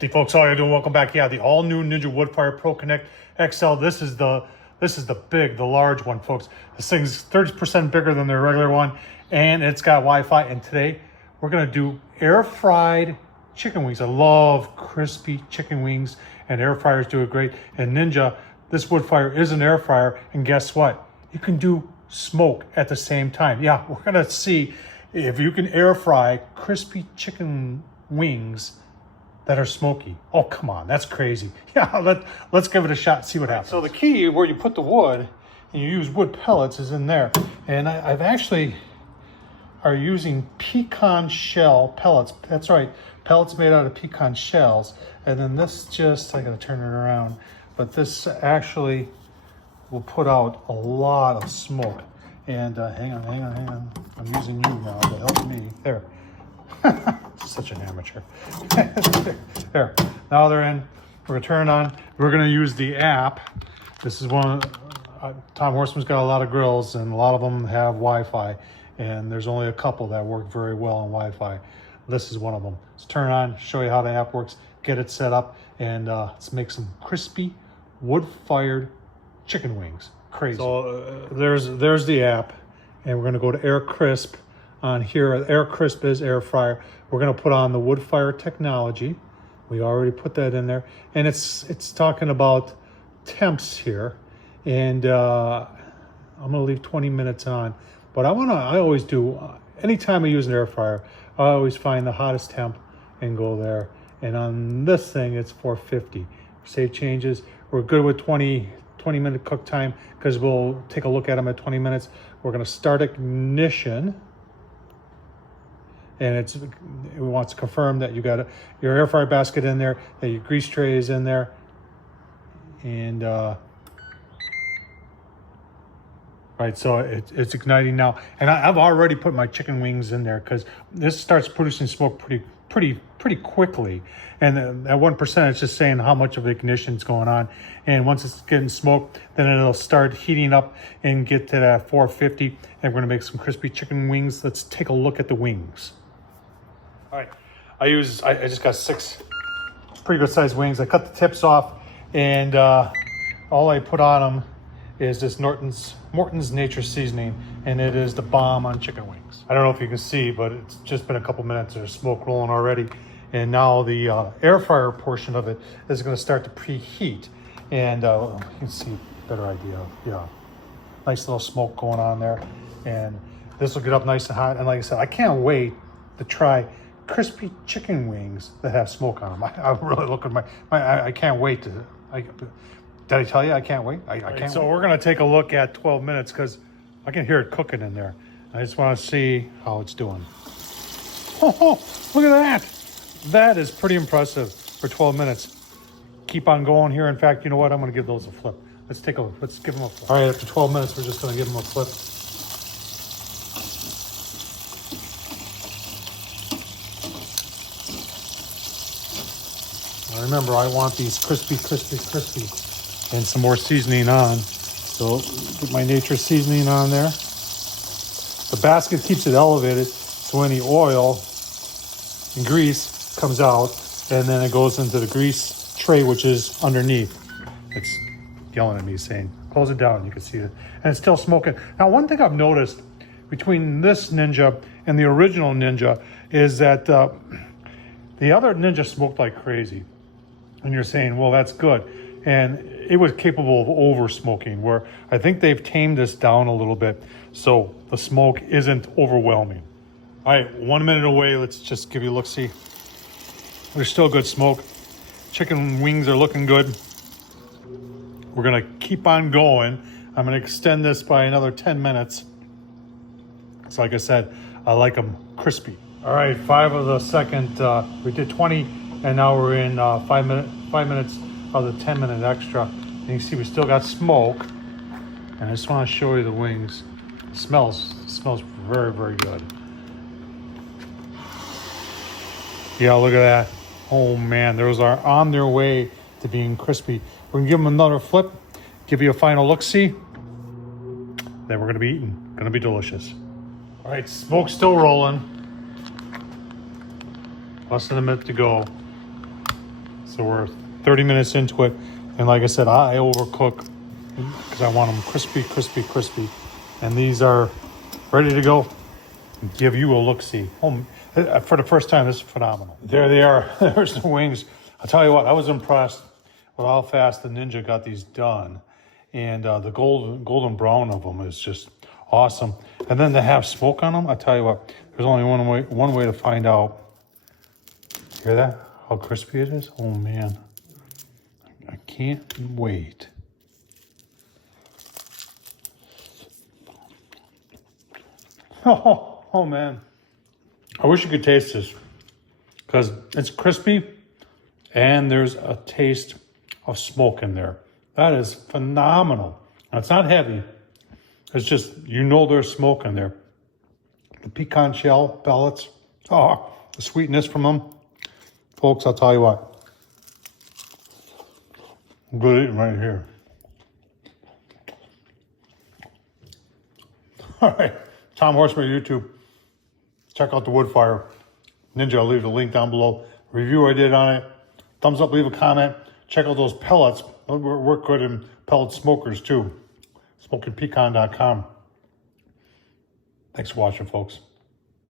Hey folks, how are you doing? Welcome back. Yeah, the all new Ninja WoodFire Pro Connect XL. This is the large one, folks. This thing's 30% bigger than the regular one, and it's got Wi-Fi. And today we're gonna do air fried chicken wings. I love crispy chicken wings, and air fryers do it great. And Ninja, this WoodFire is an air fryer, and guess what? You can do smoke at the same time. Yeah, we're gonna see if you can air fry crispy chicken wings that are smoky. Oh, come on, that's crazy. Yeah, let's give it a shot, see what happens. So the key where you put the wood and you use wood pellets is in there. And I've actually are using pecan shell pellets. That's right, pellets made out of pecan shells. And then this just, I gotta turn it around, but this actually will put out a lot of smoke. And hang on. I'm using you now to help me. There. Such an amateur. There. Now they're in. We're gonna turn it on. We're gonna use the app. This is one. Tom Horseman's got a lot of grills, and a lot of them have Wi-Fi. And there's only a couple that work very well on Wi-Fi. This is one of them. Let's turn it on. Show you how the app works. Get it set up, and let's make some crispy wood-fired chicken wings. Crazy. So there's the app, and we're gonna go to Air Crisp. On here, Air Crisp is air fryer. We're gonna put on the WoodFire technology. We already put that in there, and it's talking about temps here, and I'm gonna leave 20 minutes on. But I always do. Anytime I use an air fryer, I always find the hottest temp and go there. And on this thing, it's 450. Save changes. We're good with 20-minute cook time because we'll take a look at them at 20 minutes. We're gonna start ignition. And it wants to confirm that you got your air fryer basket in there, that your grease tray is in there. And right, so it's igniting now. And I've already put my chicken wings in there because this starts producing smoke pretty quickly. And at 1%, it's just saying how much of the ignition is going on. And once it's getting smoke, then it'll start heating up and get to that 450. And we're gonna make some crispy chicken wings. Let's take a look at the wings. All right, I just got 6 pretty good sized wings. I cut the tips off, and all I put on them is this Morton's Nature Seasoning, and it is the bomb on chicken wings. I don't know if you can see, but it's just been a couple minutes. There's smoke rolling already, and now the air fryer portion of it is going to start to preheat, and you can see a better idea. Yeah, nice little smoke going on there, and this will get up nice and hot. And like I said, I can't wait to try crispy chicken wings that have smoke on them. I'm really looking I can't wait to. Did I tell you I can't wait? I can't. So we're gonna take a look at 12 minutes because I can hear it cooking in there. I just want to see how it's doing. Oh, look at that! That is pretty impressive for 12 minutes. Keep on going here. In fact, you know what? I'm gonna give those a flip. Let's take a look. Let's give them a flip. All right, after 12 minutes, we're just gonna give them a flip. Remember, I want these crispy, and some more seasoning on. So put my nature seasoning on there. The basket keeps it elevated, so any oil and grease comes out, and then it goes into the grease tray, which is underneath. It's yelling at me saying, close it down. You can see it. And it's still smoking. Now, one thing I've noticed between this Ninja and the original Ninja is that the other Ninja smoked like crazy. And you're saying, well, that's good. And it was capable of over smoking, where I think they've tamed this down a little bit so the smoke isn't overwhelming. All right, 1 minute away. Let's just give you a look-see. There's still good smoke. Chicken wings are looking good. We're gonna keep on going. I'm gonna extend this by another 10 minutes. So like I said, I like them crispy. All right, 5 of the second, we did 20. And now we're in 5 minutes of the 10-minute extra. And you can see we still got smoke. And I just want to show you the wings. It smells very, very good. Yeah, look at that. Oh man, those are on their way to being crispy. We're gonna give them another flip, give you a final look-see. Then we're gonna be eating. Gonna be delicious. All right, smoke's still rolling. Less than a minute to go. So we're 30 minutes into it. And like I said, I overcook because I want them crispy, crispy, crispy. And these are ready to go. Give you a look-see. For the first time, this is phenomenal. There they are. There's the wings. I'll tell you what, I was impressed with how fast the Ninja got these done. And the golden brown of them is just awesome. And then to have smoke on them, I tell you what, there's only one way to find out. Hear that? How crispy it is? Oh man, I can't wait. Oh man, I wish you could taste this because it's crispy and there's a taste of smoke in there. That is phenomenal. Now, it's not heavy. It's just, you know, there's smoke in there. The pecan shell pellets, oh, the sweetness from them. Folks, I'll tell you what. Good eating right here. All right, Tom Horseman YouTube. Check out the WoodFire Ninja. I'll leave the link down below. Review I did on it. Thumbs up, leave a comment. Check out those pellets. We're good in pellet smokers too. SmokingPecan.com. Thanks for watching, folks.